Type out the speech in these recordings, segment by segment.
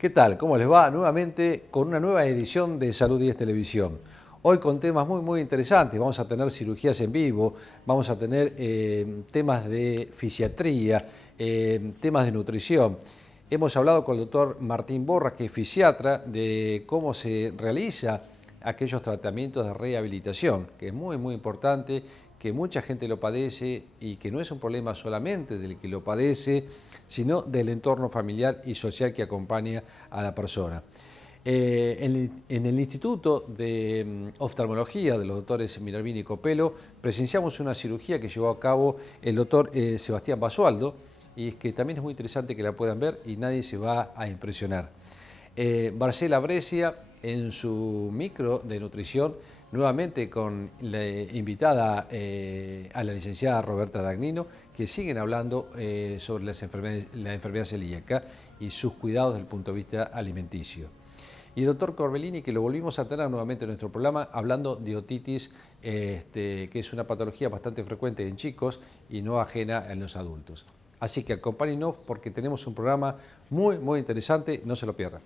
¿Qué tal? ¿Cómo les va? Nuevamente con una nueva edición de Salud 10 Televisión. Hoy con temas muy interesantes. Vamos a tener cirugías en vivo, vamos a tener temas de fisiatría, temas de nutrición. Hemos hablado con el doctor Martín Borras, que es fisiatra, de cómo se realiza aquellos tratamientos de rehabilitación, que es muy importante, que mucha gente lo padece y que no es un problema solamente del que lo padece, sino del entorno familiar y social que acompaña a la persona. En el Instituto de Oftalmología de los doctores Minervini y Copelo presenciamos una cirugía que llevó a cabo el doctor Sebastián Basualdo, y es que también es muy interesante que la puedan ver y nadie se va a impresionar. Marcela Brescia, en su micro de nutrición, nuevamente con la invitada a la licenciada Roberta Dagnino, que siguen hablando sobre la enfermedad celíaca y sus cuidados desde el punto de vista alimenticio. Y el doctor Corbellini, que lo volvimos a tener nuevamente en nuestro programa, hablando de otitis, que es una patología bastante frecuente en chicos y no ajena en los adultos. Así que acompáñenos porque tenemos un programa muy interesante, no se lo pierdan.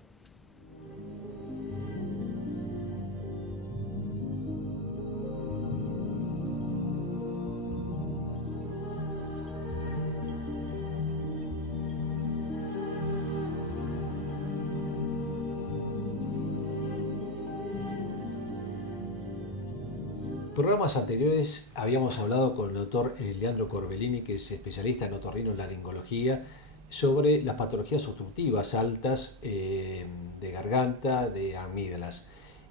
Programas anteriores habíamos hablado con el doctor Leandro Corbellini, que es especialista en otorrinolaringología, sobre las patologías obstructivas altas de garganta, de amígdalas.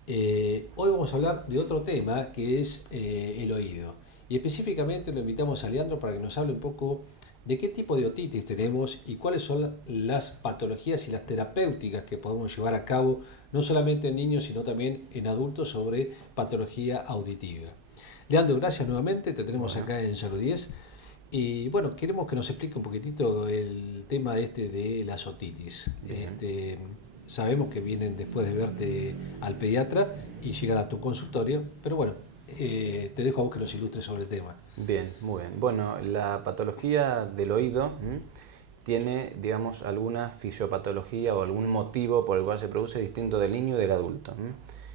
Hoy vamos a hablar de otro tema que es el oído. Y específicamente lo invitamos a Leandro para que nos hable un poco de qué tipo de otitis tenemos y cuáles son las patologías y las terapéuticas que podemos llevar a cabo, no solamente en niños, sino también en adultos, sobre patología auditiva. Leandro, gracias nuevamente, te tenemos acá en Salud 10. Y bueno, queremos que nos explique un poquitito el tema de las otitis. Sabemos que vienen después de verte al pediatra y llegar a tu consultorio, pero bueno, te dejo a vos que nos ilustres sobre el tema. Bien, muy bien. Bueno, la patología del oído tiene, digamos, alguna fisiopatología o algún motivo por el cual se produce distinto del niño y del adulto.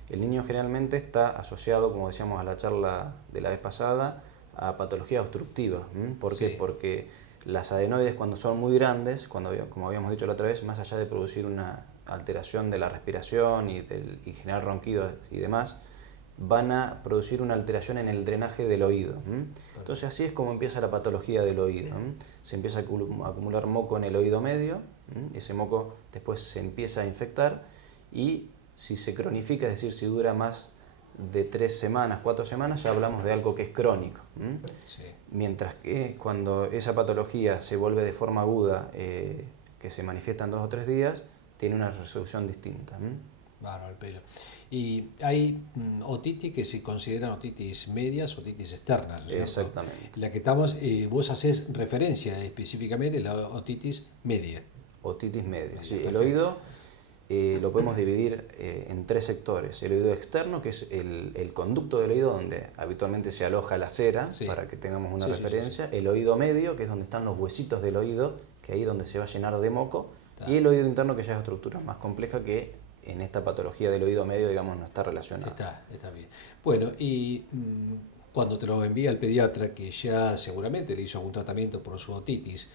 El niño generalmente está asociado, como decíamos a la charla de la vez pasada, a patología obstructiva. ¿Por qué? Sí. Porque las adenoides, cuando son muy grandes, como habíamos dicho la otra vez, más allá de producir una alteración de la respiración y generar ronquidos y demás, van a producir una alteración en el drenaje del oído. Entonces así es como empieza la patología del oído. Se empieza a acumular moco en el oído medio, ese moco después se empieza a infectar y si se cronifica, es decir, si dura más de 3 semanas, 4 semanas, ya hablamos de algo que es crónico. Sí. Mientras que cuando esa patología se vuelve de forma aguda, que se manifiesta en 2 o 3 días, tiene una resolución distinta. Bárbaro el pelo. Y hay otitis que se consideran otitis medias, otitis externas, ¿cierto? Exactamente. La que estamos, vos haces referencia específicamente a la otitis media. Otitis media. Sí, el Perfecto. oído lo podemos dividir en 3 sectores. El oído externo, que es el conducto del oído donde habitualmente se aloja la cera, Sí. para que tengamos una Sí. referencia. El oído medio, que es donde están los huesitos del oído, que ahí es donde se va a llenar de moco. Está. Y el oído interno, que ya es estructura más compleja, que en esta patología del oído medio, digamos, no está relacionada. Está bien. Bueno, y cuando te lo envía el pediatra, que ya seguramente le hizo algún tratamiento por su otitis,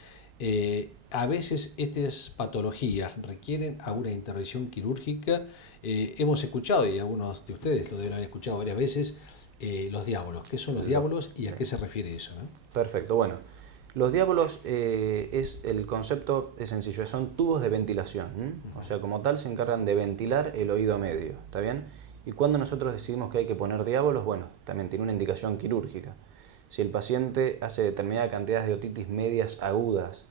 a veces estas patologías requieren alguna intervención quirúrgica. Hemos escuchado, y algunos de ustedes lo deben haber escuchado varias veces, los diábolos. ¿Qué son los diábolos y a qué se refiere eso, ¿no? Perfecto, bueno. Los diábolos, el concepto es sencillo, son tubos de ventilación. O sea, como tal se encargan de ventilar el oído medio, ¿está bien? Y cuando nosotros decidimos que hay que poner diábolos, bueno, también tiene una indicación quirúrgica. Si el paciente hace determinada cantidad de otitis medias agudas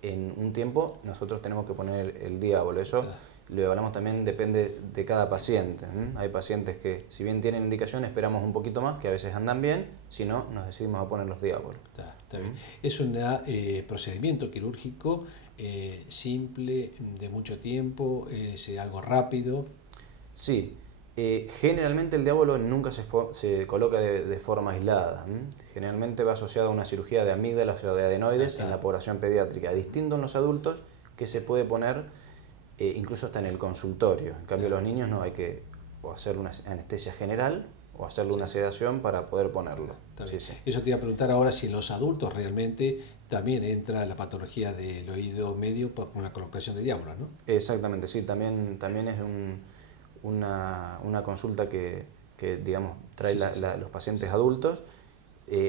en un tiempo, nosotros tenemos que poner el diábolo. Eso lo hablamos también, depende de cada paciente. Hay pacientes que, si bien tienen indicación, esperamos un poquito más, que a veces andan bien, si no, nos decidimos a poner los diábolos. Está bien. Es un procedimiento quirúrgico simple, de mucho tiempo, es algo rápido. Sí, generalmente el diábolo nunca se coloca de forma aislada. Generalmente va asociado a una cirugía de amígdalas o de adenoides en la población pediátrica. Distinto en los adultos, que se puede poner incluso hasta en el consultorio. En cambio, los niños no, hay que o hacerle una anestesia general o hacerle una sedación para poder ponerlo. Sí, sí. Eso te iba a preguntar ahora si en los adultos realmente también entra la patología del oído medio con la colocación de diábolos, ¿no? Exactamente, sí, también es una consulta que digamos, trae los pacientes adultos.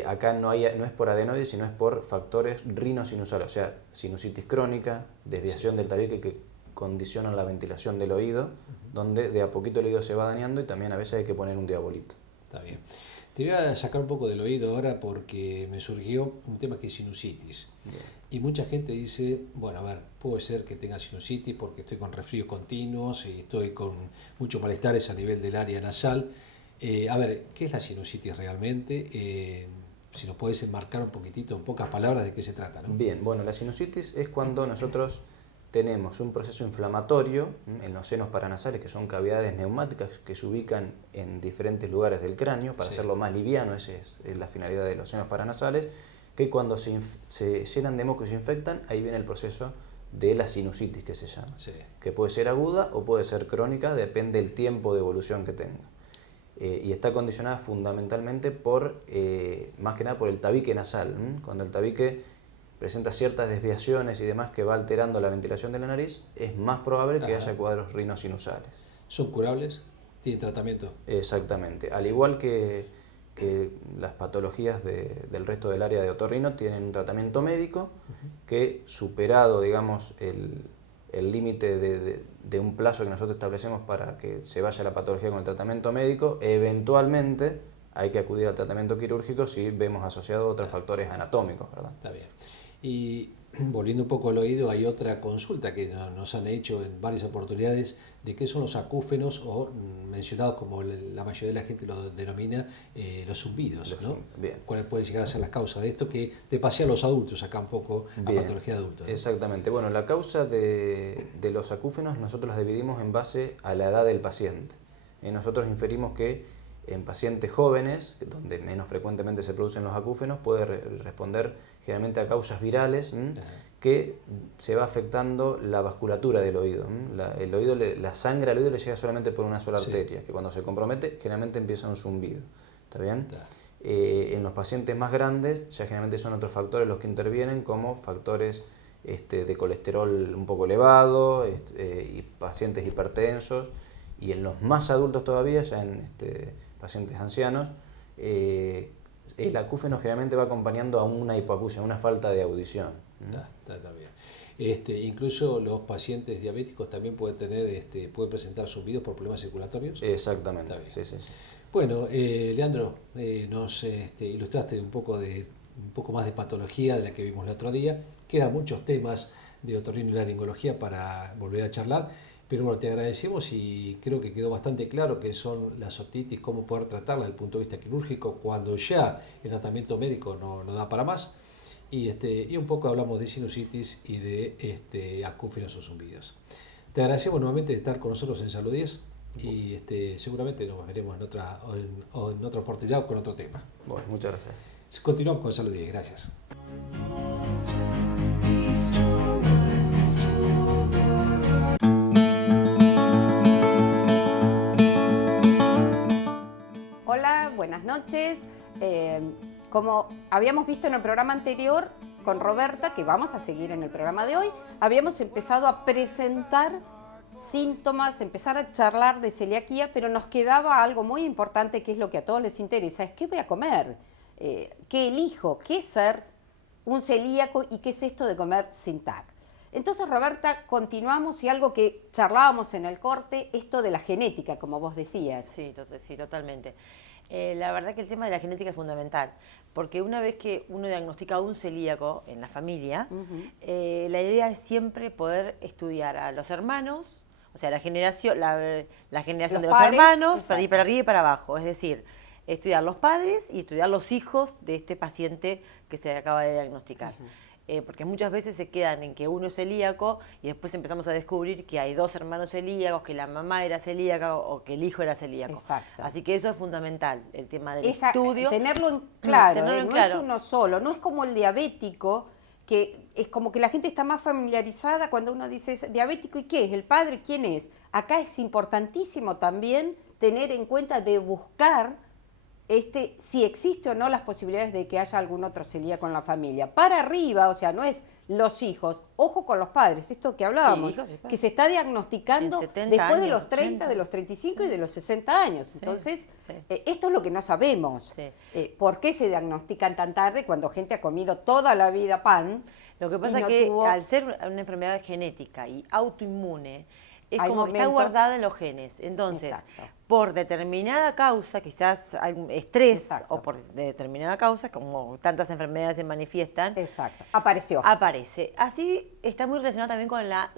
Acá no es por adenoides, sino es por factores rinosinusales, o sea, sinusitis crónica, desviación del tabique que condicionan la ventilación del oído, donde de a poquito el oído se va dañando y también a veces hay que poner un diabolito. Está bien. Te voy a sacar un poco del oído ahora porque me surgió un tema que es sinusitis. Bien. Y mucha gente dice, bueno, a ver, puede ser que tenga sinusitis porque estoy con resfríos continuos y estoy con muchos malestares a nivel del área nasal. A ver, ¿qué es la sinusitis realmente? Si nos puedes enmarcar un poquitito, en pocas palabras, de qué se trata, ¿no? Bien, bueno, la sinusitis es cuando nosotros tenemos un proceso inflamatorio en los senos paranasales, que son cavidades neumáticas que se ubican en diferentes lugares del cráneo, para hacerlo más liviano, esa es la finalidad de los senos paranasales, que cuando se llenan de moco y se infectan, ahí viene el proceso de la sinusitis, que se llama, que puede ser aguda o puede ser crónica, depende del tiempo de evolución que tenga. Y está condicionada fundamentalmente por, más que nada por el tabique nasal. Cuando el tabique presenta ciertas desviaciones y demás que va alterando la ventilación de la nariz, es más probable que haya cuadros rinosinusales. ¿Son curables? ¿Tienen tratamiento? Exactamente. Al igual que las patologías del resto del área de otorrino, tienen un tratamiento médico que, superado, digamos, el límite de un plazo que nosotros establecemos para que se vaya la patología con el tratamiento médico, eventualmente hay que acudir al tratamiento quirúrgico si vemos asociado otros factores anatómicos, ¿verdad? Está bien. Y volviendo un poco al oído, hay otra consulta que nos han hecho en varias oportunidades de qué son los acúfenos, o mencionados como la mayoría de la gente lo denomina, los zumbidos, ¿no? Bien. ¿Cuáles pueden llegar a ser las causas de esto? Que te pasé a los adultos acá un poco, bien. A patología de adultos, ¿no? Exactamente. Bueno, la causa de los acúfenos nosotros las dividimos en base a la edad del paciente. Nosotros inferimos que en pacientes jóvenes, donde menos frecuentemente se producen los acúfenos, puede responder generalmente a causas virales, que se va afectando la vasculatura del oído. La sangre al oído le llega solamente por una sola arteria, que cuando se compromete generalmente empieza un zumbido. ¿Está bien? En los pacientes más grandes ya generalmente son otros factores los que intervienen, como factores de colesterol un poco elevado, y pacientes hipertensos, y en los más adultos todavía, ya en pacientes ancianos, el acúfeno generalmente va acompañando a una hipoacusia, a una falta de audición. Está bien. Incluso los pacientes diabéticos también pueden pueden presentar zumbidos por problemas circulatorios. Exactamente. Sí. Bueno, Leandro, nos ilustraste un poco más de patología de la que vimos el otro día. Quedan muchos temas de otorrinolaringología para volver a charlar. Pero bueno, te agradecemos y creo que quedó bastante claro qué son las otitis, cómo poder tratarla desde el punto de vista quirúrgico cuando ya el tratamiento médico no da para más. Y un poco hablamos de sinusitis y de acúfenos o zumbidos. Te agradecemos nuevamente de estar con nosotros en Salud 10 y seguramente nos veremos en otra oportunidad con otro tema. Bueno, muchas gracias. Continuamos con Salud 10. Gracias. Buenas noches. Como habíamos visto en el programa anterior con Roberta, que vamos a seguir en el programa de hoy, habíamos empezado a presentar síntomas, empezar a charlar de celiaquía, pero nos quedaba algo muy importante, que es lo que a todos les interesa, es qué voy a comer, qué elijo, qué es ser un celíaco y qué es esto de comer sin TAC. Entonces, Roberta, continuamos y algo que charlábamos en el corte, esto de la genética, como vos decías. Sí, totalmente. La verdad que el tema de la genética es fundamental, porque una vez que uno diagnostica a un celíaco en la familia, la idea es siempre poder estudiar a los hermanos, o sea, la generación de los hermanos, para ir para arriba y para abajo, es decir, estudiar los padres y estudiar los hijos de este paciente que se acaba de diagnosticar. Porque muchas veces se quedan en que uno es celíaco y después empezamos a descubrir que hay dos hermanos celíacos, que la mamá era celíaca o que el hijo era celíaco. Exacto. Así que eso es fundamental, el tema del estudio. Tenerlo en claro, no es uno solo, no es como el diabético, que es como que la gente está más familiarizada cuando uno dice ¿es diabético y qué es? ¿El padre quién es? Acá es importantísimo también tener en cuenta de buscar si existe o no las posibilidades de que haya algún otro celíaco en la familia. Para arriba, o sea, no es los hijos, ojo con los padres, esto que hablábamos, Sí, hijos y padres. que se está diagnosticando En 70 después de años, los 30, 80. de los 35 y de los 60 años. Sí, Entonces, sí. esto es lo que no sabemos. Sí. ¿Por qué se diagnostican tan tarde cuando gente ha comido toda la vida pan? Lo que pasa y no es que tuvo- al ser una enfermedad genética y autoinmune, es Hay como que está momentos- guardada en los genes. Entonces, Exacto. por determinada causa, quizás hay un estrés Exacto. o por determinada causa, como tantas enfermedades se manifiestan, Exacto, apareció. aparece. Así está muy relacionado también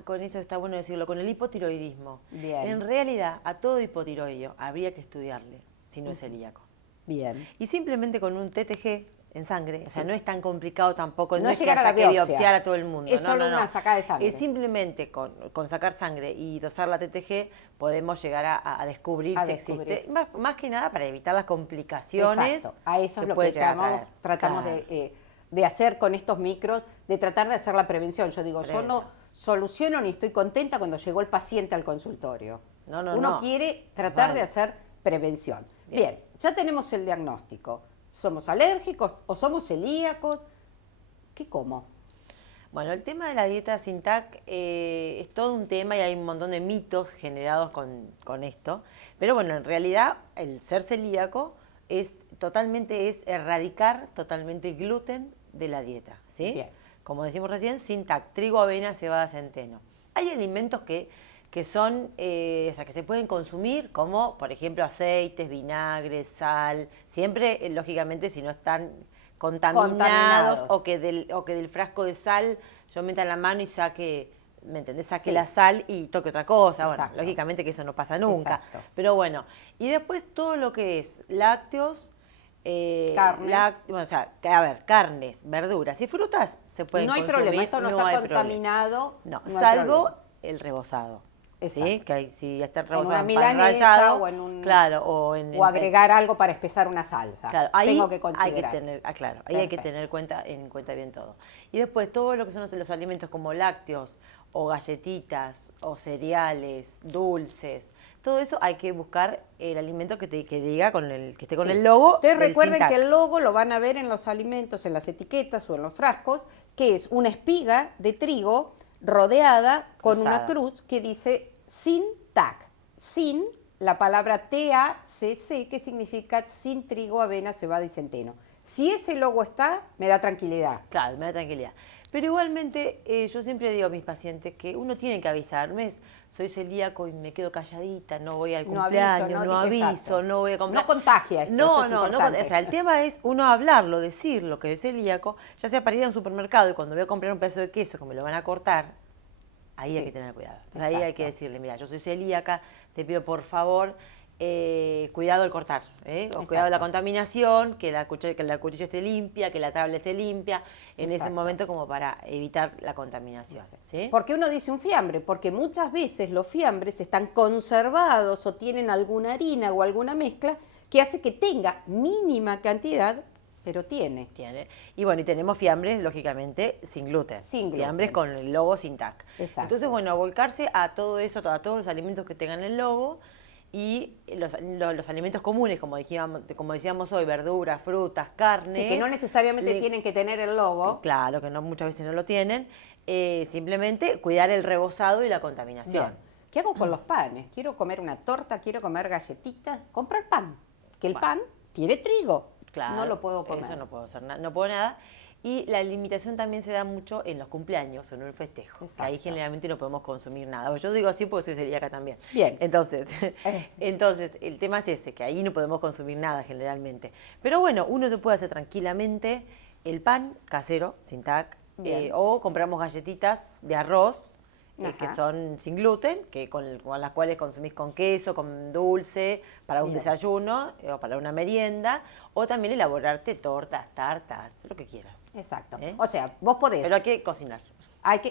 con eso, está bueno decirlo, con el hipotiroidismo. Bien. En realidad, a todo hipotiroideo habría que estudiarle si no es celíaco. Bien. Y simplemente con un TTG en sangre, o sea, no es tan complicado tampoco, No no es es que llegar a la haya que biopsia. biopsiar a todo el mundo. Es no, solo no, no. una sacada de sangre. Es simplemente con sacar sangre y dosar la TTG podemos llegar a descubrir A si descubrir. existe, más que nada para evitar las complicaciones. Exacto. A eso es lo puede que llegar a traer. tratamos Claro. de hacer con estos micros, de tratar de hacer la prevención. Yo digo, yo no Prevención. soluciono ni estoy contenta cuando llegó el paciente al consultorio. No, no, Uno no. quiere tratar Vale. de hacer prevención. Bien. Bien, ya tenemos el diagnóstico. ¿Somos alérgicos o somos celíacos? ¿Qué como? Bueno, el tema de la dieta sin TAC es todo un tema y hay un montón de mitos generados con esto. Pero bueno, en realidad el ser celíaco es erradicar totalmente el gluten de la dieta, ¿sí? Bien. Como decimos recién, sin TAC, trigo, avena, cebada, centeno. Hay alimentos que son, o sea, que se pueden consumir, como por ejemplo aceites, vinagres, sal, siempre, lógicamente, si no están contaminados o que del frasco de sal yo meta la mano y saque, ¿me entendés? Saque Sí. la sal y toque otra cosa. Bueno, Exacto. lógicamente que eso no pasa nunca. Exacto. Pero bueno, y después todo lo que es lácteos, Carnes. carnes, verduras y frutas se pueden No hay consumir. problema, esto no está hay problema. contaminado. No, hay salvo problema. el rebozado. Exacto. ¿Sí? Que hay, si está el En rebozado una en pan milanesa rallado, o en un... claro, o agregar algo para espesar una salsa. Claro, ahí Tengo que hay que considerar. tener, ahí hay que Perfecto. tener en cuenta bien todo. Y después todo lo que son los alimentos como lácteos o galletitas o cereales, dulces, todo eso hay que buscar el alimento que diga que esté con Sí. el logo. Ustedes del recuerden Sintac. que el logo lo van a ver en los alimentos, en las etiquetas o en los frascos, que es una espiga de trigo rodeada con Cruzada. una cruz que dice sin TAC. Sin la palabra TACC, que significa sin trigo, avena, cebada y centeno. Si ese logo está, me da tranquilidad. Claro, me da tranquilidad. Pero igualmente, yo siempre digo a mis pacientes que uno tiene que avisar. No es, soy celíaco y me quedo calladita, no voy al No cumpleaños, aviso, no aviso, exacto. no voy a comprar. No contagia esto, No, eso es no, importante. o sea, el tema es uno hablarlo, decir lo que es celíaco, ya sea para ir a un supermercado y cuando voy a comprar un pedazo de queso que me lo van a cortar, ahí Sí. hay que tener cuidado. Entonces ahí hay Exacto. que decirle, mira, yo soy celíaca, te pido por favor, cuidado al cortar, o cuidado de la Exacto. contaminación, que la cuchilla esté limpia, que la tabla esté limpia, en ese Exacto. momento como para evitar la contaminación. ¿Sí? ¿Por qué uno dice un fiambre? Porque muchas veces los fiambres están conservados o tienen alguna harina o alguna mezcla que hace que tenga mínima cantidad, pero tiene. Tiene. Y bueno, y tenemos fiambres, lógicamente, sin gluten. Sin gluten. Fiambres con el logo sin TAC. Exacto. Entonces, bueno, a volcarse a todo eso, a todos los alimentos que tengan el logo y los alimentos comunes, como decíamos hoy, verduras, frutas, carnes. Sí, que no necesariamente tienen que tener el logo. Claro, que no, muchas veces no lo tienen. Simplemente cuidar el rebozado y la contaminación. Bien. ¿Qué hago con los panes? Quiero comer una torta, quiero comer galletitas. Comprar pan. Que el pan tiene trigo. Claro, No lo puedo comer. Eso no puedo hacer no puedo nada. Y la limitación también se da mucho en los cumpleaños o en el festejo. Que ahí Exacto. generalmente no podemos consumir nada. Yo digo así porque soy celíaca también. Bien. Entonces, el tema es ese, que ahí no podemos consumir nada generalmente. Pero bueno, uno se puede hacer tranquilamente el pan casero, sin TAC, Bien. o compramos galletitas de arroz, que Ajá. son sin gluten, que con las cuales consumís con queso, con dulce, para un Bien. desayuno o para una merienda, o también elaborarte tortas, tartas, lo que quieras. Exacto. ¿Eh? O sea, vos podés. Pero hay que cocinar.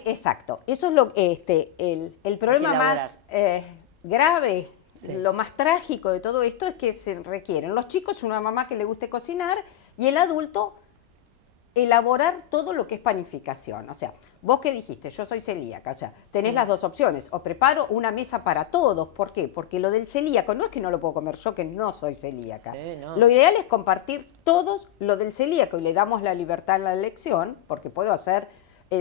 Exacto. Eso es el problema elaborar. más grave, Sí. lo más trágico de todo esto es que se requieren los chicos, una mamá que le guste cocinar, y el adulto elaborar todo lo que es panificación. O sea, vos que dijiste, yo soy celíaca, o sea, tenés las dos opciones, o preparo una mesa para todos. ¿Por qué? Porque lo del celíaco no es que no lo puedo comer yo, que no soy celíaca. Sí, no. Lo ideal es compartir todos lo del celíaco y le damos la libertad a la elección, porque puedo hacer,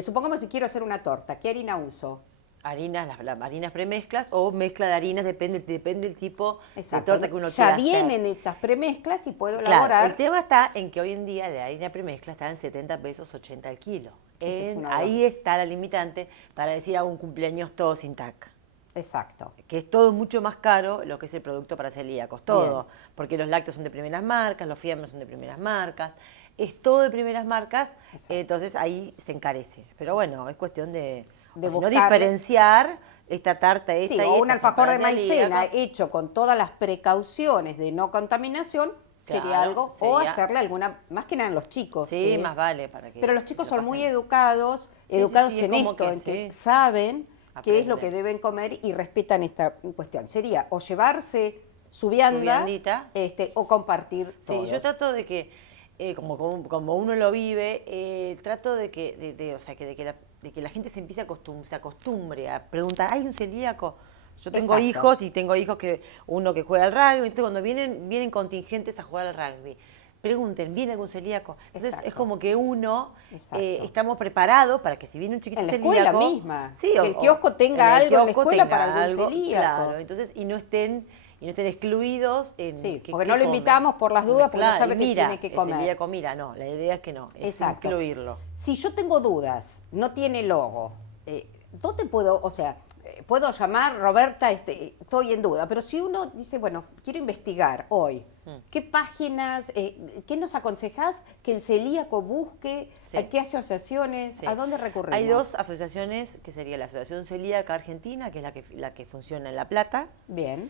supongamos si quiero hacer una torta, ¿qué harina uso? Harinas, las harinas premezclas o mezcla de harinas, depende del tipo Exacto. de torta que uno Ya quiera hacer. vienen hechas premezclas y puedo Claro, elaborar. el tema está en que hoy en día la harina premezcla está en 70 pesos, 80 el kilo. Ese es una Ahí está la limitante para decir hago un cumpleaños todo sin TAC. Exacto. Que es todo mucho más caro lo que es el producto para celíacos, todo. Bien. Porque los lácteos son de primeras marcas, los fiambres son de primeras marcas, es todo de primeras marcas, entonces ahí se encarece. Pero bueno, es cuestión de o si no buscarle. diferenciar esta tarta, esta Sí, y o un esta son alfajor para de maicena celíacos. hecho con todas las precauciones de no contaminación sería Claro, algo, o sería- hacerle alguna, más que nada en los chicos. Sí, que más vale para que Pero los chicos lo son muy pasen. educados, Sí, educados sí, sí, es en como esto, que en que sí. saben qué es lo que Aprenden. deben comer y respetan esta cuestión. Sería o llevarse su vianda viandita. o compartir Sí, todos. yo trato de que, como uno lo vive, trato de que, o sea, de que la gente se empiece se acostumbre a preguntar, ¿hay un celíaco? Yo tengo Exacto. hijos y tengo hijos uno que juega al rugby, entonces cuando vienen contingentes a jugar al rugby, pregunten, ¿viene algún celíaco? Entonces Exacto. es como que uno Exacto. estamos preparados para que si viene un chiquito En la escuela celíaco, misma, sí, que el kiosco tenga algo en la escuela para algún algo, celíaco. claro, entonces y no estén excluidos en Sí, que- porque qué no lo comen. invitamos por las dudas, porque no sabe y que mira, tiene que el comer. celíaco mira, no, la idea es que no, es Exacto. incluirlo. Si yo tengo dudas, no tiene logo, ¿dónde puedo, o sea, puedo llamar, Roberta, estoy en duda, pero si uno dice, bueno, quiero investigar hoy, ¿qué páginas, qué nos aconsejás que el celíaco busque, Sí. qué asociaciones, Sí. a dónde recurrimos? Hay dos asociaciones, que sería la Asociación Celíaca Argentina, que es la que funciona en La Plata, Bien,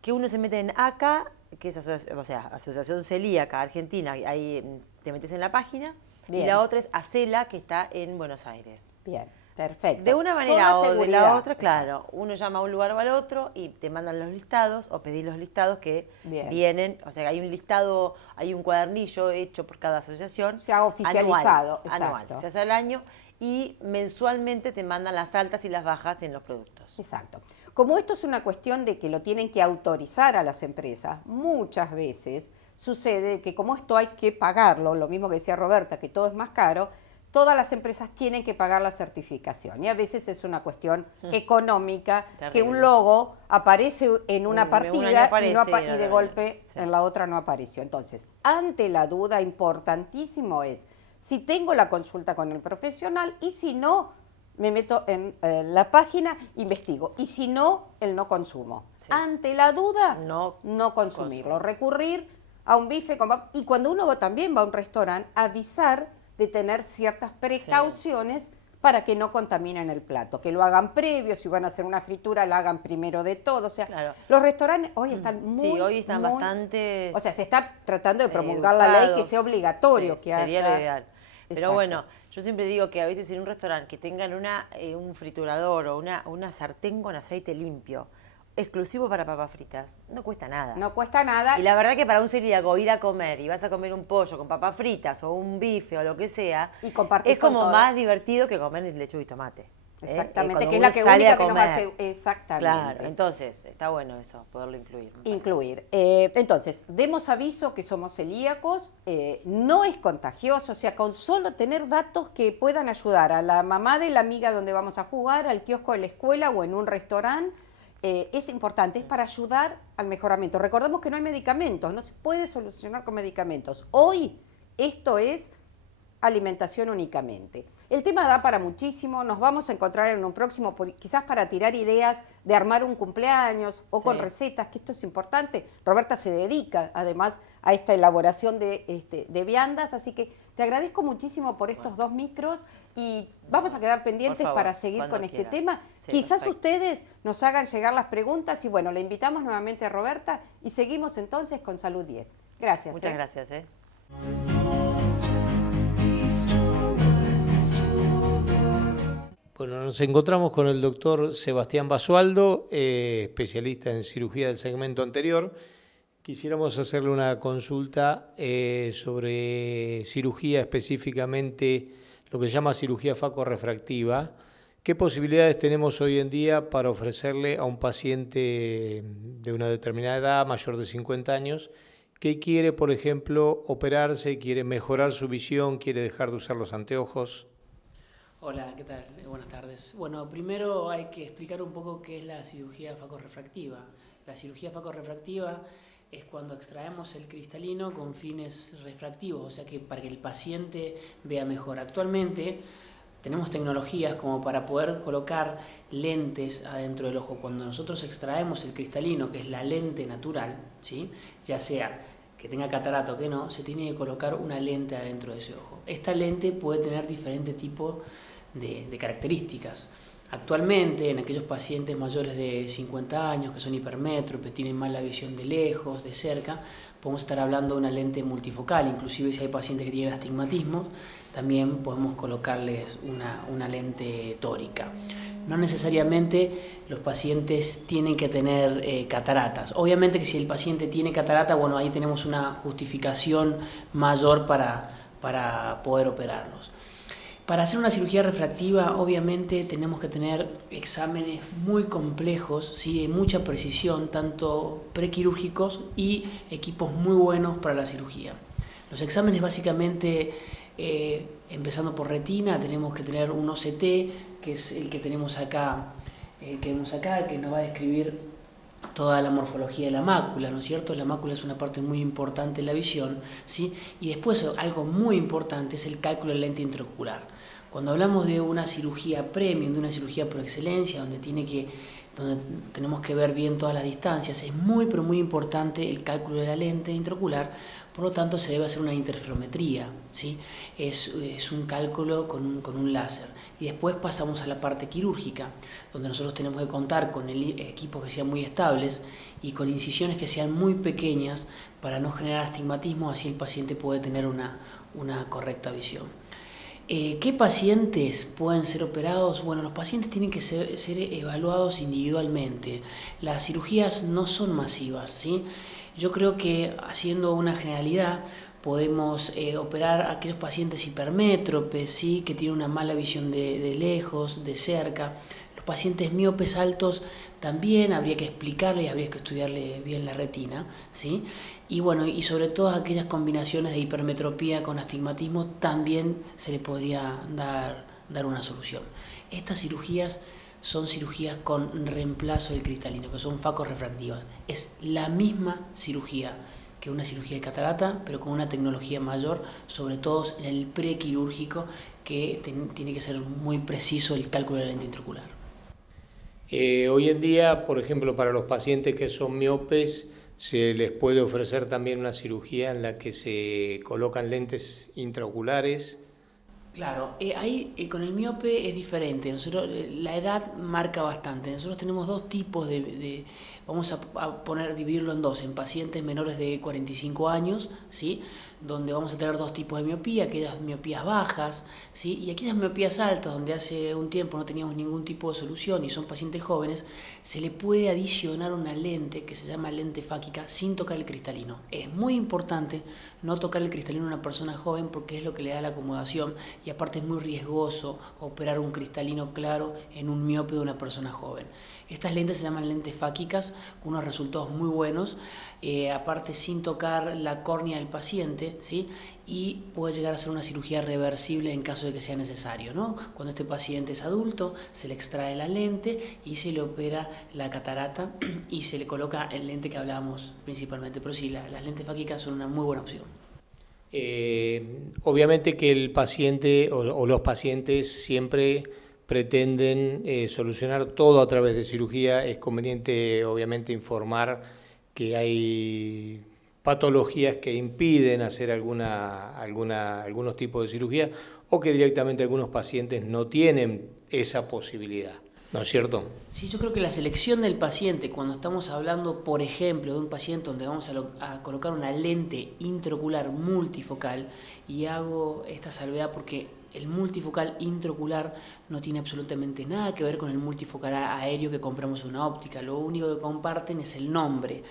que uno se mete en ACA, que es Asociación Celíaca Argentina, ahí te metes en la página, y Bien. la otra es ACELA, que está en Buenos Aires. bien, perfecto. De una manera Zona o de seguridad. la otra, claro, uno llama a un lugar o al otro y te mandan los listados o pedís los listados que Bien. vienen, o sea, hay un listado, hay un cuadernillo hecho por cada asociación. Se ha oficializado, anual, exacto. se hace al año y mensualmente te mandan las altas y las bajas en los productos. Exacto. Como esto es una cuestión de que lo tienen que autorizar a las empresas, muchas veces sucede que como esto hay que pagarlo, lo mismo que decía Roberta, que todo es más caro, todas las empresas tienen que pagar la certificación. Y a veces es una cuestión económica, que Terrible. un logo aparece en una Un año partida aparece y, y en y de otro golpe no. Sí. en la otra no apareció. Entonces, ante la duda, importantísimo es si tengo la consulta con el profesional y si no, me meto en la página, investigo. Y si no, el no consumo. Sí. Ante la duda, No no consumirlo. Recurrir a un bife. Y cuando uno también va a un restaurante, avisar de tener ciertas precauciones para que no contaminen el plato. Que lo hagan previo, si van a hacer una fritura, la hagan primero de todo. O sea, Claro. los restaurantes hoy están muy... Sí, hoy están muy- bastante O sea, se está tratando de promulgar la ley que educados. sea obligatorio Sí, que sería haya... lo ideal. Pero Exacto. bueno, yo siempre digo que a veces en un restaurante que tengan un friturador o una sartén con aceite limpio, exclusivo para papas fritas, no cuesta nada. No cuesta nada. Y la verdad que para un celíaco ir a comer y vas a comer un pollo con papas fritas o un bife o lo que sea, Y compartir es como con todos. más divertido que comer lechuga y tomate. Exactamente, Cuando que es la uno que sale única a que nos comer. hace... Exactamente. Claro, entonces está bueno eso, poderlo incluir. me parece. Incluir. Entonces, demos aviso que somos celíacos, no es contagioso, o sea, con solo tener datos que puedan ayudar a la mamá de la amiga donde vamos a jugar, al kiosco de la escuela o en un restaurante, es importante, es para ayudar al mejoramiento. Recordemos que no hay medicamentos, no se puede solucionar con medicamentos. Hoy esto es alimentación únicamente. El tema da para muchísimo, nos vamos a encontrar en un próximo, quizás para tirar ideas de armar un cumpleaños o con Sí. recetas, que esto es importante. Roberta se dedica además a esta elaboración de viandas, así que te agradezco muchísimo por estos 2 micros y vamos a quedar pendientes favor, para seguir cuando con este quieras. tema. Sí, Quizás perfecto. ustedes nos hagan llegar las preguntas y bueno, le invitamos nuevamente a Roberta y seguimos entonces con Salud 10. Gracias. Muchas gracias. Bueno, nos encontramos con el doctor Sebastián Basualdo, especialista en cirugía del segmento anterior, Quisiéramos hacerle una consulta sobre cirugía, específicamente lo que se llama cirugía facorrefractiva. ¿Qué posibilidades tenemos hoy en día para ofrecerle a un paciente de una determinada edad, mayor de 50 años, que quiere, por ejemplo, operarse, quiere mejorar su visión, quiere dejar de usar los anteojos? Hola, ¿qué tal? Buenas tardes. Bueno, primero hay que explicar un poco qué es la cirugía facorrefractiva. La cirugía facorrefractiva es cuando extraemos el cristalino con fines refractivos, o sea que para que el paciente vea mejor. Actualmente tenemos tecnologías como para poder colocar lentes adentro del ojo. Cuando nosotros extraemos el cristalino, que es la lente natural, ¿sí?, ya sea que tenga catarata o que no, se tiene que colocar una lente adentro de ese ojo. Esta lente puede tener diferentes tipos de características. Actualmente, en aquellos pacientes mayores de 50 años que son hipermétropes, tienen mala visión de lejos, de cerca, podemos estar hablando de una lente multifocal. Inclusive si hay pacientes que tienen astigmatismo, también podemos colocarles una lente tórica. No necesariamente los pacientes tienen que tener cataratas. Obviamente que si el paciente tiene catarata, bueno, ahí tenemos una justificación mayor para poder operarlos. Para hacer una cirugía refractiva, obviamente tenemos que tener exámenes muy complejos, ¿sí?, de mucha precisión, tanto prequirúrgicos y equipos muy buenos para la cirugía. Los exámenes básicamente, empezando por retina, tenemos que tener un OCT, que es el que tenemos acá, que nos va a describir toda la morfología de la mácula, ¿no es cierto? La mácula es una parte muy importante de la visión, ¿sí? Y después algo muy importante es el cálculo de la lente intraocular. Cuando hablamos de una cirugía premium, de una cirugía por excelencia, donde tenemos que ver bien todas las distancias, es muy pero muy importante el cálculo de la lente intraocular. Por lo tanto, se debe hacer una interferometría, ¿sí? Es un cálculo con un láser. Y después pasamos a la parte quirúrgica, donde nosotros tenemos que contar con equipos que sean muy estables y con incisiones que sean muy pequeñas para no generar astigmatismo, así el paciente puede tener una correcta visión. ¿Qué pacientes pueden ser operados? Bueno, los pacientes tienen que ser evaluados individualmente. Las cirugías no son masivas, ¿sí? Yo creo que, haciendo una generalidad, podemos operar a aquellos pacientes hipermétropes, ¿sí?, que tienen una mala visión de lejos, de cerca. Los pacientes miopes altos también habría que explicarle, habría que estudiarle bien la retina, ¿sí? Y bueno, y sobre todo aquellas combinaciones de hipermetropía con astigmatismo también se le podría dar una solución. Estas cirugías son cirugías con reemplazo del cristalino, que son facorrefractivas. Es la misma cirugía que una cirugía de catarata, pero con una tecnología mayor, sobre todo en el prequirúrgico, que tiene que ser muy preciso el cálculo de la lente intraocular. Hoy en día, por ejemplo, para los pacientes que son miopes, se les puede ofrecer también una cirugía en la que se colocan lentes intraoculares. Claro, ahí con el miope es diferente. Nosotros, la edad marca bastante. Nosotros tenemos dos tipos vamos a dividirlo en dos, en pacientes menores de 45 años, ¿sí?, donde vamos a tener dos tipos de miopía, aquellas miopías bajas, ¿sí?, y aquellas miopías altas, donde hace un tiempo no teníamos ningún tipo de solución y son pacientes jóvenes, se le puede adicionar una lente que se llama lente fáquica sin tocar el cristalino. Es muy importante no tocar el cristalino a una persona joven porque es lo que le da la acomodación y aparte es muy riesgoso operar un cristalino claro en un miope de una persona joven. Estas lentes se llaman lentes fáquicas, con unos resultados muy buenos, aparte sin tocar la córnea del paciente, ¿sí?, y puede llegar a ser una cirugía reversible en caso de que sea necesario, ¿no? Cuando este paciente es adulto, se le extrae la lente y se le opera la catarata y se le coloca el lente que hablábamos principalmente, pero sí, las lentes fáquicas son una muy buena opción. Obviamente que el paciente o los pacientes siempre pretenden solucionar todo a través de cirugía. Es conveniente, obviamente, informar que hay patologías que impiden hacer algunos tipos de cirugía o que directamente algunos pacientes no tienen esa posibilidad, ¿no es cierto? Sí, yo creo que la selección del paciente, cuando estamos hablando, por ejemplo, de un paciente donde vamos a colocar una lente intraocular multifocal, y hago esta salvedad porque el multifocal intraocular no tiene absolutamente nada que ver con el multifocal aéreo que compramos en una óptica, lo único que comparten es el nombre.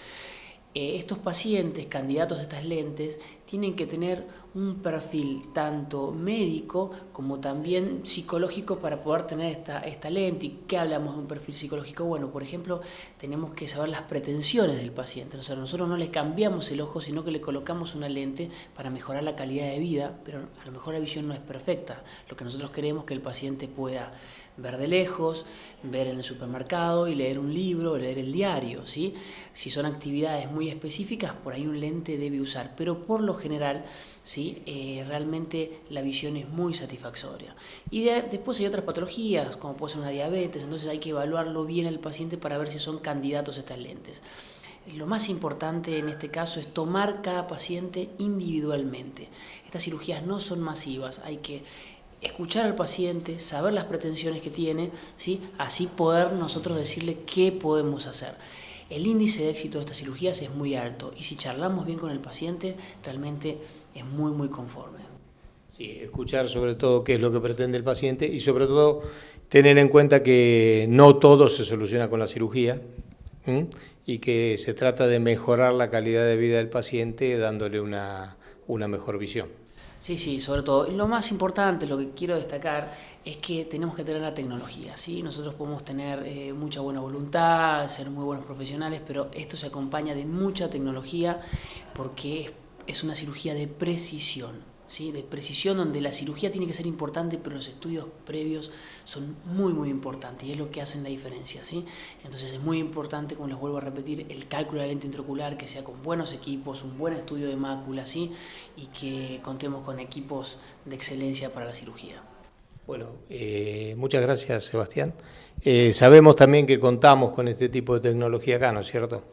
estos pacientes, candidatos a estas lentes, tienen que tener un perfil tanto médico como también psicológico para poder tener esta lente. ¿Y qué hablamos de un perfil psicológico? Bueno, por ejemplo, tenemos que saber las pretensiones del paciente. O sea, nosotros no le cambiamos el ojo, sino que le colocamos una lente para mejorar la calidad de vida, pero a lo mejor la visión no es perfecta. Lo que nosotros queremos es que el paciente pueda ver de lejos, ver en el supermercado y leer un libro, leer el diario, ¿sí? Si son actividades muy específicas, por ahí un lente debe usar, pero por lo general, ¿sí? Realmente la visión es muy satisfactoria. Y después hay otras patologías, como puede ser una diabetes, entonces hay que evaluarlo bien al paciente para ver si son candidatos a estas lentes. Lo más importante en este caso es tomar cada paciente individualmente. Estas cirugías no son masivas, hay que escuchar al paciente, saber las pretensiones que tiene, ¿sí? Así poder nosotros decirle qué podemos hacer. El índice de éxito de estas cirugías es muy alto y si charlamos bien con el paciente, realmente es muy conforme. Sí, escuchar sobre todo qué es lo que pretende el paciente y sobre todo tener en cuenta que no todo se soluciona con la cirugía, ¿sí? Y que se trata de mejorar la calidad de vida del paciente dándole una mejor visión. Sí, sobre todo. Lo más importante, lo que quiero destacar, es que tenemos que tener la tecnología, ¿sí? Nosotros podemos tener mucha buena voluntad, ser muy buenos profesionales, pero esto se acompaña de mucha tecnología porque es una cirugía de precisión. ¿Sí? De precisión, donde la cirugía tiene que ser importante, pero los estudios previos son muy importantes y es lo que hacen la diferencia, ¿sí? Entonces es muy importante, como les vuelvo a repetir, el cálculo de la lente intraocular, que sea con buenos equipos, un buen estudio de mácula, ¿sí? Y que contemos con equipos de excelencia para la cirugía. Bueno, muchas gracias, Sebastián. Sabemos también que contamos con este tipo de tecnología acá, ¿no es cierto?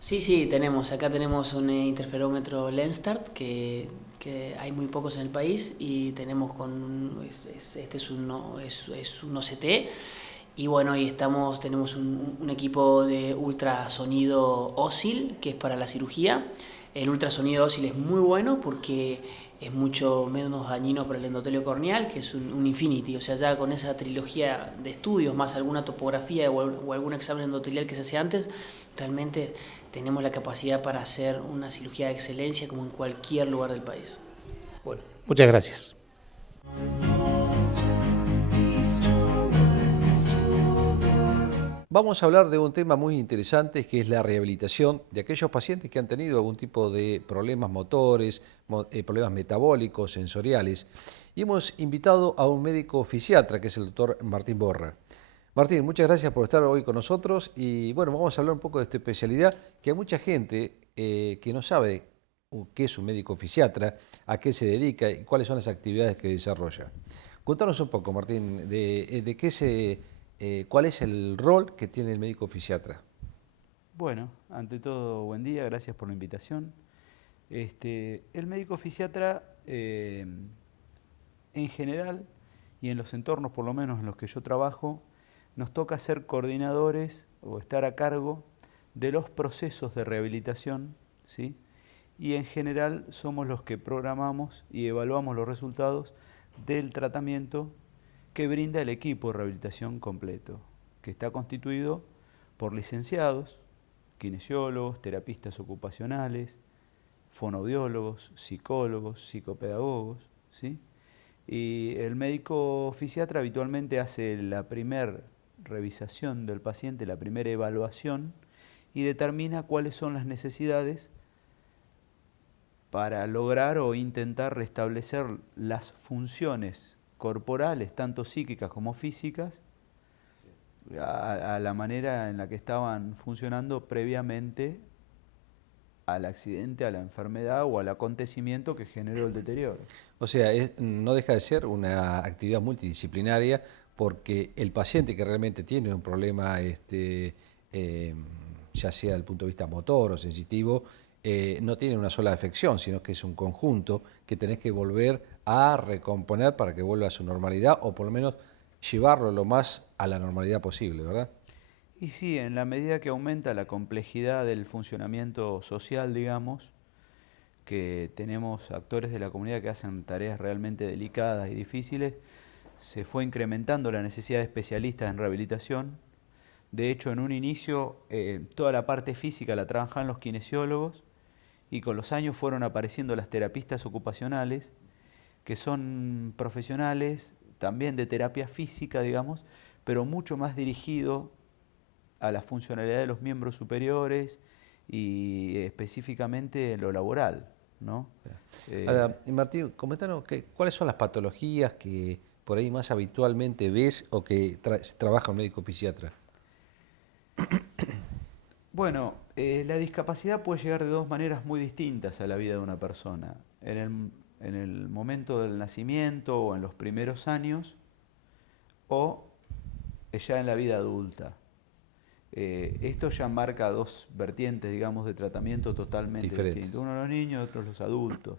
Sí, acá tenemos un interferómetro Lenstart que hay muy pocos en el país y tenemos este es un OCT y bueno, y tenemos un equipo de ultrasonido ósil que es para la cirugía. El ultrasonido ósil es muy bueno porque es mucho menos dañino para el endotelio corneal, que es un Infinity. O sea, ya con esa trilogía de estudios, más alguna topografía o algún examen endotelial que se hace antes, realmente tenemos la capacidad para hacer una cirugía de excelencia como en cualquier lugar del país. Bueno, muchas gracias. Vamos a hablar de un tema muy interesante que es la rehabilitación de aquellos pacientes que han tenido algún tipo de problemas motores, problemas metabólicos, sensoriales. Y hemos invitado a un médico fisiatra que es el doctor Martín Borra. Martín, muchas gracias por estar hoy con nosotros y bueno, vamos a hablar un poco de esta especialidad que hay mucha gente que no sabe qué es un médico fisiatra, a qué se dedica y cuáles son las actividades que desarrolla. Contanos un poco, Martín, de qué cuál es el rol que tiene el médico fisiatra. Bueno, ante todo, buen día, gracias por la invitación. El médico fisiatra, en general, y en los entornos por lo menos en los que yo trabajo, nos toca ser coordinadores o estar a cargo de los procesos de rehabilitación, ¿sí? Y en general somos los que programamos y evaluamos los resultados del tratamiento que brinda el equipo de rehabilitación completo, que está constituido por licenciados, kinesiólogos, terapistas ocupacionales, fonoaudiólogos, psicólogos, psicopedagogos, ¿sí? Y el médico fisiatra habitualmente hace la primera revisación del paciente, la primera evaluación, y determina cuáles son las necesidades para lograr o intentar restablecer las funciones corporales, tanto psíquicas como físicas, a la manera en la que estaban funcionando previamente al accidente, a la enfermedad o al acontecimiento que generó el deterioro. O sea, no deja de ser una actividad multidisciplinaria porque el paciente que realmente tiene un problema, ya sea desde el punto de vista motor o sensitivo, no tiene una sola afección, sino que es un conjunto que tenés que volver a recomponer para que vuelva a su normalidad o por lo menos llevarlo lo más a la normalidad posible, ¿verdad? Y sí, en la medida que aumenta la complejidad del funcionamiento social, digamos, que tenemos actores de la comunidad que hacen tareas realmente delicadas y difíciles, se fue incrementando la necesidad de especialistas en rehabilitación, De hecho, en un inicio, toda la parte física la trabajaban los kinesiólogos y con los años fueron apareciendo las terapistas ocupacionales, que son profesionales también de terapia física, digamos, pero mucho más dirigido a la funcionalidad de los miembros superiores y específicamente en lo laboral, ¿no? Ahora, Martín, comentanos cuáles son las patologías que por ahí más habitualmente ves o que trabaja un médico fisiatra. Bueno, la discapacidad puede llegar de dos maneras muy distintas a la vida de una persona. En el momento del nacimiento o en los primeros años, o ya en la vida adulta. Esto ya marca dos vertientes, digamos, de tratamiento totalmente distintos. Uno los niños, otros los adultos.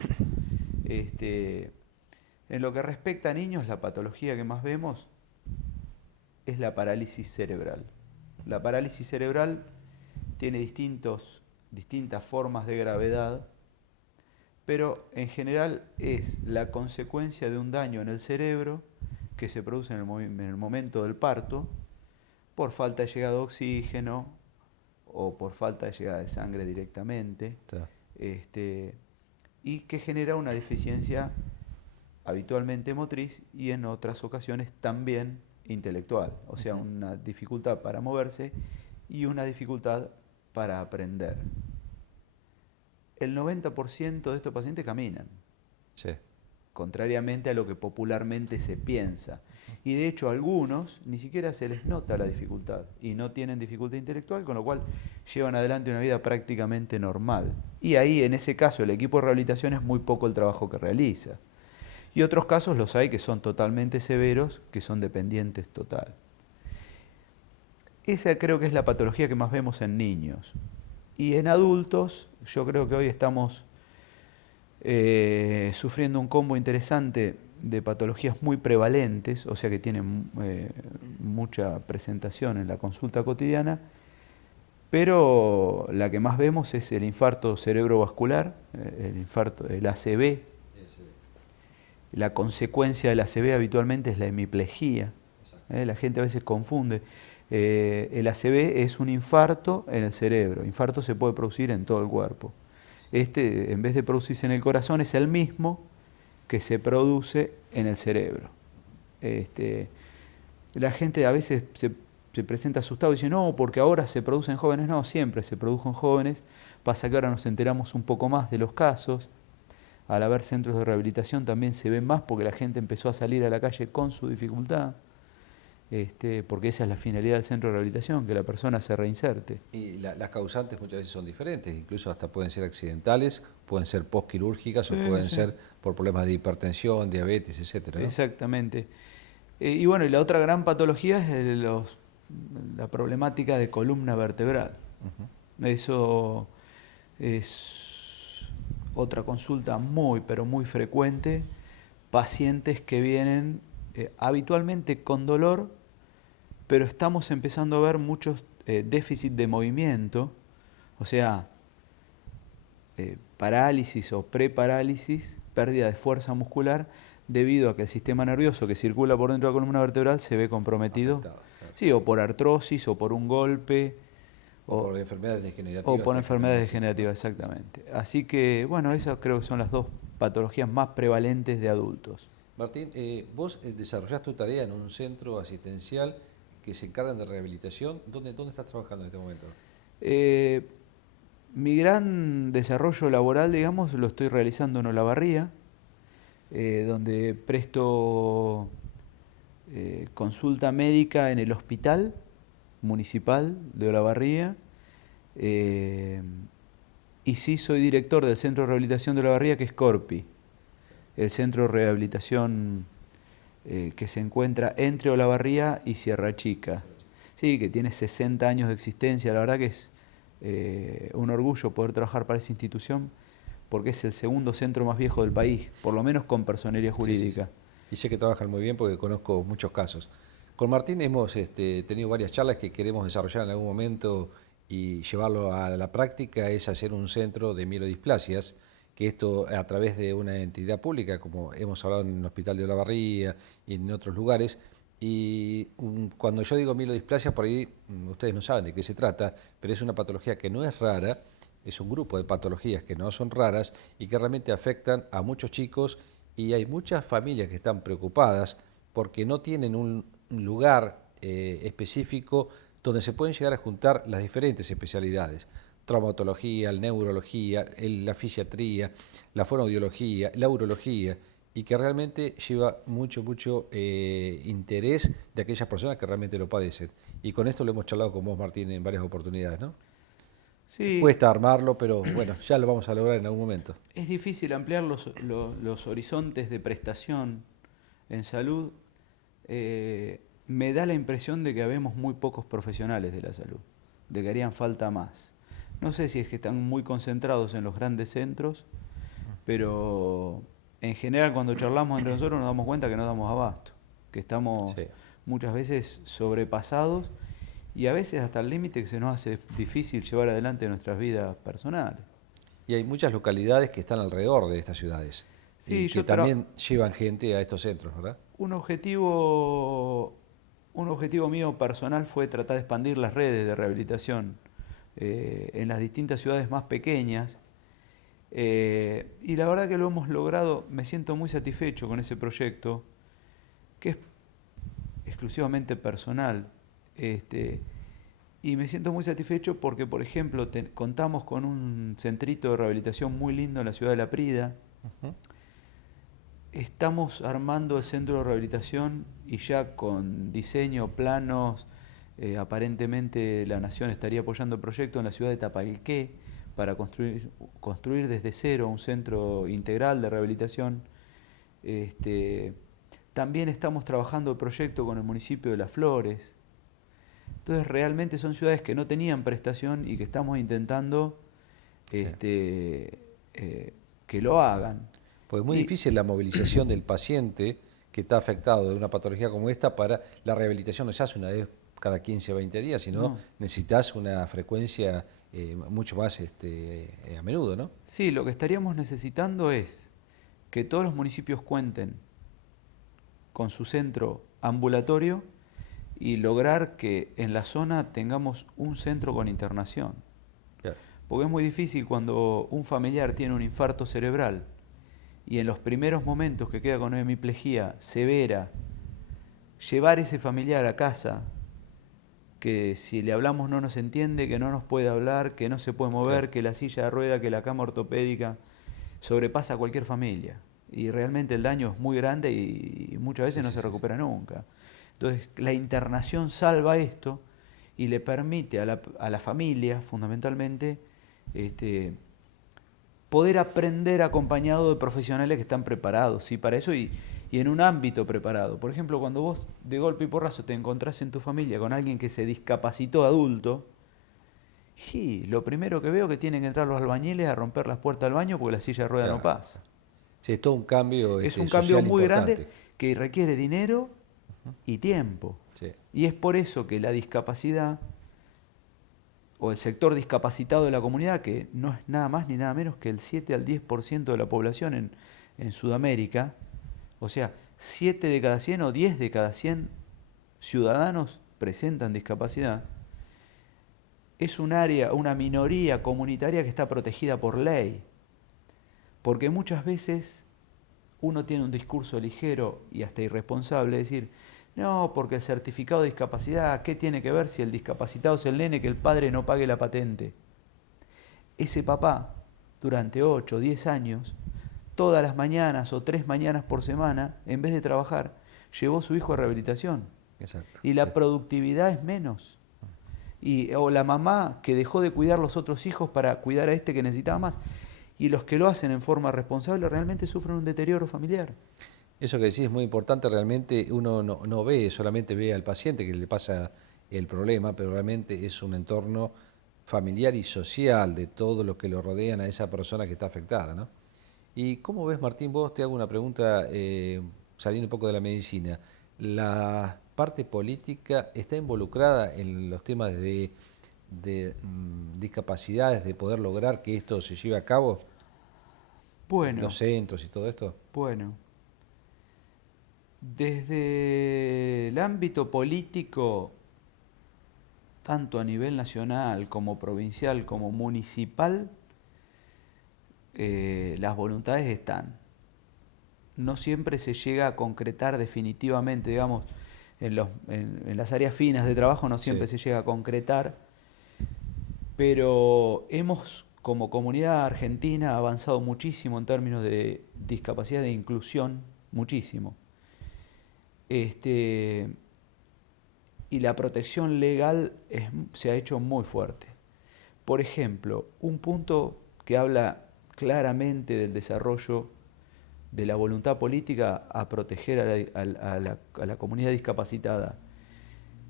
En lo que respecta a niños, la patología que más vemos es la parálisis cerebral. La parálisis cerebral tiene distintas formas de gravedad, pero en general es la consecuencia de un daño en el cerebro que se produce en el momento del parto por falta de llegada de oxígeno o por falta de llegada de sangre directamente, y que genera una deficiencia habitualmente motriz y en otras ocasiones también intelectual, o sea, una dificultad para moverse y una dificultad para aprender. El 90% de estos pacientes caminan, sí, contrariamente a lo que popularmente se piensa. Y de hecho a algunos ni siquiera se les nota la dificultad y no tienen dificultad intelectual, con lo cual llevan adelante una vida prácticamente normal. Y ahí, en ese caso, el equipo de rehabilitación es muy poco el trabajo que realiza. Y otros casos los hay que son totalmente severos, que son dependientes total. Esa creo que es la patología que más vemos en niños. Y en adultos, yo creo que hoy estamos sufriendo un combo interesante de patologías muy prevalentes, o sea que tienen mucha presentación en la consulta cotidiana, pero la que más vemos es el infarto cerebrovascular, el ACV. La consecuencia del ACV habitualmente es la hemiplegia. La gente a veces confunde. El ACV es un infarto en el cerebro. Infarto se puede producir en todo el cuerpo. En vez de producirse en el corazón, es el mismo que se produce en el cerebro. La gente a veces se presenta asustado y dice, no, porque ahora se produce en jóvenes. No, siempre se produjo en jóvenes. Pasa que ahora nos enteramos un poco más de los casos. Al haber centros de rehabilitación también se ven más porque la gente empezó a salir a la calle con su dificultad. Porque esa es la finalidad del centro de rehabilitación, que la persona se reinserte. Y las causantes muchas veces son diferentes, incluso hasta pueden ser accidentales, pueden ser postquirúrgicas o pueden ser por problemas de hipertensión, diabetes, etcétera, ¿no? Exactamente. Y bueno, y la otra gran patología es la problemática de columna vertebral. Eso es otra consulta muy, pero muy frecuente. Pacientes que vienen habitualmente con dolor, pero estamos empezando a ver muchos déficits de movimiento, o sea, parálisis o preparálisis, pérdida de fuerza muscular, debido a que el sistema nervioso que circula por dentro de la columna vertebral se ve comprometido, afectado, claro. Sí, o por artrosis, o por un golpe, o por enfermedades degenerativas. O por enfermedades degenerativas, exactamente. Así que, bueno, esas creo que son las dos patologías más prevalentes de adultos. Martín, vos desarrollás tu tarea en un centro asistencial que se encargan de rehabilitación. ¿Dónde estás trabajando en este momento? Mi gran desarrollo laboral, digamos, lo estoy realizando en Olavarría, donde presto consulta médica en el hospital municipal de Olavarría, y sí soy director del Centro de Rehabilitación de Olavarría, que es CORPI, el centro de rehabilitación que se encuentra entre Olavarría y Sierra Chica. Sí, que tiene 60 años de existencia. La verdad que es un orgullo poder trabajar para esa institución, porque es el segundo centro más viejo del país, por lo menos con personería jurídica. Sí. Y sé que trabajan muy bien porque conozco muchos casos. Con Martín hemos tenido varias charlas que queremos desarrollar en algún momento y llevarlo a la práctica, es hacer un centro de mielodisplasias, que esto a través de una entidad pública, como hemos hablado en el Hospital de Olavarría y en otros lugares, Y cuando yo digo mielodisplasia, por ahí ustedes no saben de qué se trata, pero es una patología que no es rara, es un grupo de patologías que no son raras y que realmente afectan a muchos chicos, y hay muchas familias que están preocupadas porque no tienen un lugar específico donde se pueden llegar a juntar las diferentes especialidades: traumatología, la neurología, la fisiatría, la fonoaudiología, la urología, y que realmente lleva mucho interés de aquellas personas que realmente lo padecen. Y con esto lo hemos charlado con vos, Martín, en varias oportunidades, ¿no? Sí, Cuesta armarlo, pero bueno, ya lo vamos a lograr en algún momento. es difícil ampliar los horizontes de prestación en salud. Me da la impresión de que habemos muy pocos profesionales de la salud, de que harían falta más. No sé si es que están muy concentrados en los grandes centros, pero en general cuando charlamos entre nosotros nos damos cuenta que no damos abasto, que estamos muchas veces sobrepasados y a veces hasta el límite que se nos hace difícil llevar adelante nuestras vidas personales. Y hay muchas localidades que están alrededor de estas ciudades, Sí, y que también llevan gente a estos centros, ¿verdad? Un objetivo mío personal fue tratar de expandir las redes de rehabilitación en las distintas ciudades más pequeñas, y la verdad que lo hemos logrado. Me siento muy satisfecho con ese proyecto, que es exclusivamente personal, y me siento muy satisfecho porque, por ejemplo, contamos con un centrito de rehabilitación muy lindo en la ciudad de La Prida. Estamos armando el centro de rehabilitación y ya con diseño, planos, aparentemente la Nación estaría apoyando el proyecto en la ciudad de Tapalqué para construir desde cero un centro integral de rehabilitación. También estamos trabajando el proyecto con el municipio de Las Flores. Entonces realmente son ciudades que no tenían prestación y que estamos intentando que lo hagan. Pues es muy difícil la movilización del paciente que está afectado de una patología como esta para la rehabilitación. No se hace una vez cada 15 o 20 días, sino necesitas una frecuencia mucho más a menudo, ¿no? Sí, lo que estaríamos necesitando es que todos los municipios cuenten con su centro ambulatorio y lograr que en la zona tengamos un centro con internación. Claro. Porque es muy difícil cuando un familiar tiene un infarto cerebral y en los primeros momentos que queda con hemiplegia severa, llevar ese familiar a casa, que si le hablamos no nos entiende, que no nos puede hablar, que no se puede mover, claro, que la silla de rueda, que la cama ortopédica, sobrepasa a cualquier familia. Y realmente el daño es muy grande y muchas veces no se recupera nunca. Entonces la internación salva esto y le permite a la familia, fundamentalmente, poder aprender acompañado de profesionales que están preparados, ¿sí?, para eso y en un ámbito preparado. Por ejemplo, cuando vos de golpe y porrazo te encontrás en tu familia con alguien que se discapacitó adulto, lo primero que veo es que tienen que entrar los albañiles a romper las puertas del baño porque la silla de rueda no pasa. Sí, es todo un cambio es un cambio muy importante, grande que requiere dinero y tiempo. Sí. Y es por eso que la discapacidad o el sector discapacitado de la comunidad, que no es nada más ni nada menos que el 7 al 10% de la población en Sudamérica, o sea, 7 de cada 100 o 10 de cada 100 ciudadanos presentan discapacidad, es un área, una minoría comunitaria que está protegida por ley. Porque muchas veces uno tiene un discurso ligero y hasta irresponsable, de decir, no, porque el certificado de discapacidad, ¿qué tiene que ver si el discapacitado es el nene que el padre no pague la patente? Ese papá, durante 8 o 10 años, todas las mañanas o 3 mañanas por semana, en vez de trabajar, llevó a su hijo a rehabilitación. Exacto. Y la productividad es menos. O la mamá que dejó de cuidar los otros hijos para cuidar a este que necesitaba más. Y los que lo hacen en forma responsable realmente sufren un deterioro familiar. Eso que decís es muy importante. Realmente uno no ve, solamente ve al paciente que le pasa el problema, pero realmente es un entorno familiar y social de todo lo que lo rodean a esa persona que está afectada, ¿no? ¿Y cómo ves, Martín? Vos, te hago una pregunta saliendo un poco de la medicina. ¿La parte política está involucrada en los temas de discapacidades, de poder lograr que esto se lleve a cabo? Bueno. Los centros y todo esto. Bueno. Desde el ámbito político, tanto a nivel nacional como provincial como municipal, las voluntades están. No siempre se llega a concretar definitivamente, digamos, en las áreas finas de trabajo no siempre se llega a concretar, pero hemos, como comunidad argentina, avanzado muchísimo en términos de discapacidad e inclusión, muchísimo. Y la protección legal se ha hecho muy fuerte. Por ejemplo, un punto que habla claramente del desarrollo de la voluntad política a proteger a la comunidad discapacitada,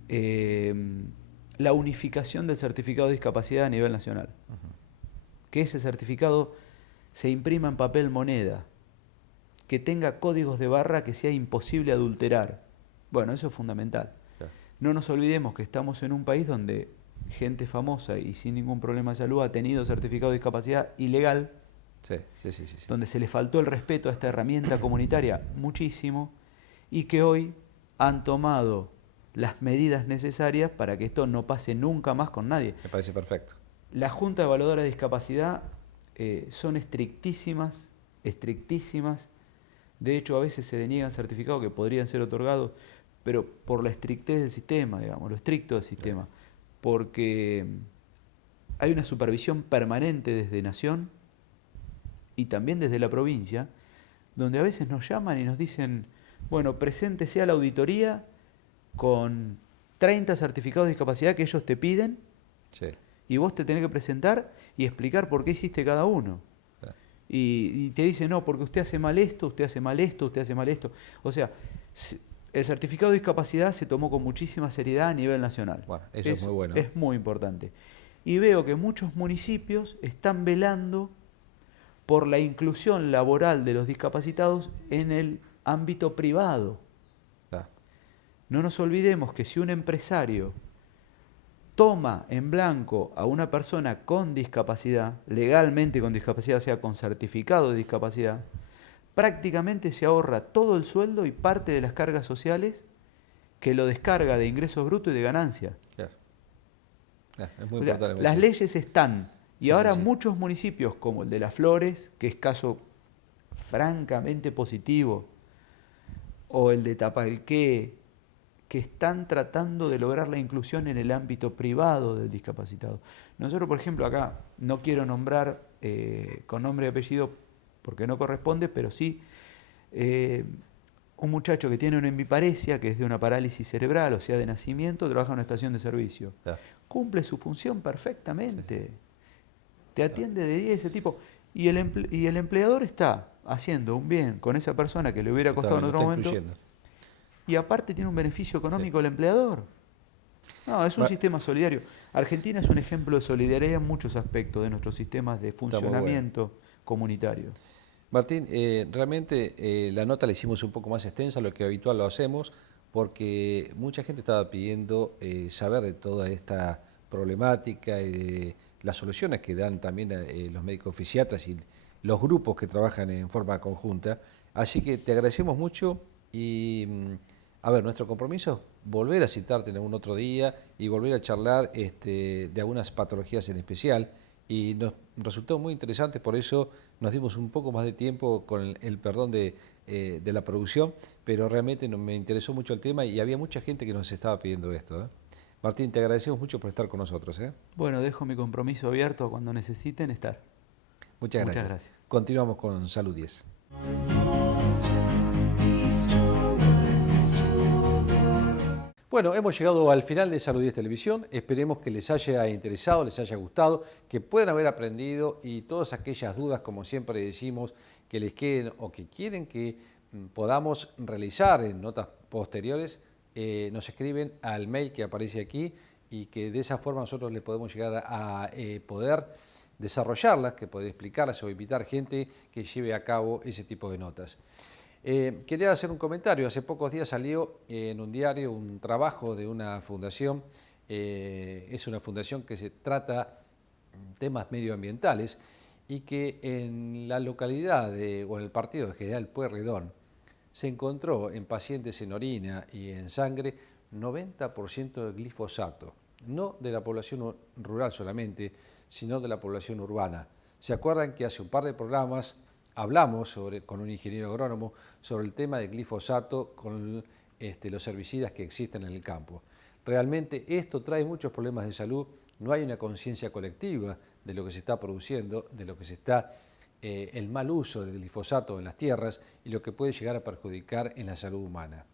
la unificación del certificado de discapacidad a nivel nacional. Que ese certificado se imprima en papel moneda, que tenga códigos de barra que sea imposible adulterar. Bueno, eso es fundamental. Claro. No nos olvidemos que estamos en un país donde gente famosa y sin ningún problema de salud ha tenido certificado de discapacidad ilegal, donde se le faltó el respeto a esta herramienta comunitaria muchísimo, y que hoy han tomado las medidas necesarias para que esto no pase nunca más con nadie. Me parece perfecto. La Junta Evaluadora de Discapacidad son estrictísimas, estrictísimas. De hecho, a veces se deniegan certificados que podrían ser otorgados, pero por la estrictez del sistema, digamos, lo estricto del sistema. Porque hay una supervisión permanente desde Nación y también desde la provincia, donde a veces nos llaman y nos dicen, bueno, preséntese a la auditoría con 30 certificados de discapacidad que ellos te piden, y vos te tenés que presentar y explicar por qué hiciste cada uno. Y te dicen, no, porque usted hace mal esto, usted hace mal esto, usted hace mal esto. O sea, el certificado de discapacidad se tomó con muchísima seriedad a nivel nacional. Bueno, eso es muy bueno. Es muy importante. Y veo que muchos municipios están velando por la inclusión laboral de los discapacitados en el ámbito privado. No nos olvidemos que si un empresario toma en blanco a una persona con discapacidad, legalmente con discapacidad, o sea, con certificado de discapacidad, prácticamente se ahorra todo el sueldo y parte de las cargas sociales que lo descarga de ingresos brutos y de ganancias. Claro. Es muy importante. Las leyes están, y ahora muchos municipios, como el de Las Flores, que es caso francamente positivo, o el de Tapalqué, que están tratando de lograr la inclusión en el ámbito privado del discapacitado. Nosotros, por ejemplo, acá no quiero nombrar con nombre y apellido porque no corresponde, pero sí un muchacho que tiene una hemiparesia, que es de una parálisis cerebral, o sea, de nacimiento, trabaja en una estación de servicio. Cumple su función perfectamente. Te atiende de 10 ese tipo. Y el empleador está haciendo un bien con esa persona que le hubiera costado en otro momento. Y aparte tiene un beneficio económico el empleador. No, es un sistema solidario. Argentina es un ejemplo de solidaridad en muchos aspectos de nuestros sistemas de funcionamiento comunitario. Martín, realmente la nota la hicimos un poco más extensa, lo que habitual lo hacemos, porque mucha gente estaba pidiendo saber de toda esta problemática y de las soluciones que dan también los médicos fisiatras y los grupos que trabajan en forma conjunta. Así que te agradecemos mucho y... A ver, nuestro compromiso es volver a citarte en algún otro día y volver a charlar de algunas patologías en especial, y nos resultó muy interesante, por eso nos dimos un poco más de tiempo con el perdón de la producción, pero realmente me interesó mucho el tema y había mucha gente que nos estaba pidiendo esto. Martín, te agradecemos mucho por estar con nosotros. Bueno, dejo mi compromiso abierto a cuando necesiten estar. Muchas gracias. Continuamos con Salud 10. Bueno, hemos llegado al final de Salud 10 Televisión. Esperemos que les haya interesado, les haya gustado, que puedan haber aprendido y todas aquellas dudas, como siempre decimos, que les queden o que quieren que podamos realizar en notas posteriores, nos escriben al mail que aparece aquí y que de esa forma nosotros les podemos llegar a poder desarrollarlas, que poder explicarlas o invitar gente que lleve a cabo ese tipo de notas. Quería hacer un comentario. Hace pocos días salió en un diario un trabajo de una fundación. Es una fundación que se trata temas medioambientales y que en la localidad o en el partido de General Pueyrredón se encontró en pacientes en orina y en sangre 90% de glifosato, no de la población rural solamente, sino de la población urbana. ¿Se acuerdan que hace un par de programas hablamos con un ingeniero agrónomo sobre el tema del glifosato con los herbicidas que existen en el campo? Realmente esto trae muchos problemas de salud, no hay una conciencia colectiva de lo que se está produciendo, de lo que se está, el mal uso del glifosato en las tierras y lo que puede llegar a perjudicar en la salud humana.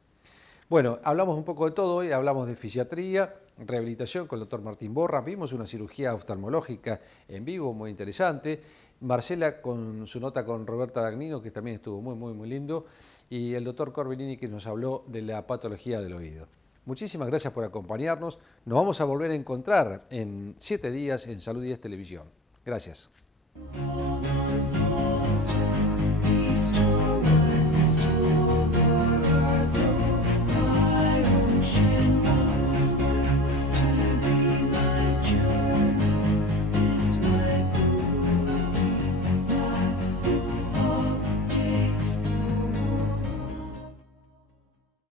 Bueno, hablamos un poco de todo hoy, hablamos de fisiatría, rehabilitación con el doctor Martín Borra, vimos una cirugía oftalmológica en vivo muy interesante, Marcela con su nota con Roberta Dagnino, que también estuvo muy lindo, y el doctor Corbellini, que nos habló de la patología del oído. Muchísimas gracias por acompañarnos, nos vamos a volver a encontrar en 7 días en Salud 10 Televisión. Gracias.